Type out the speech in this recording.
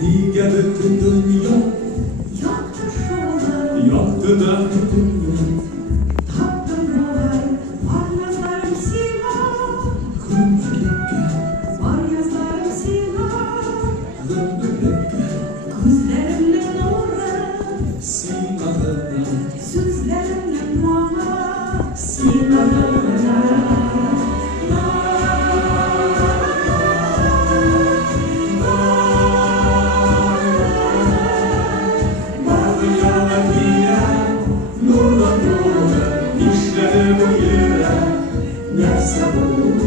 Niye bıktın ya? Yaktı da dünya. Nurla nurla işleri bu yere, nefse bu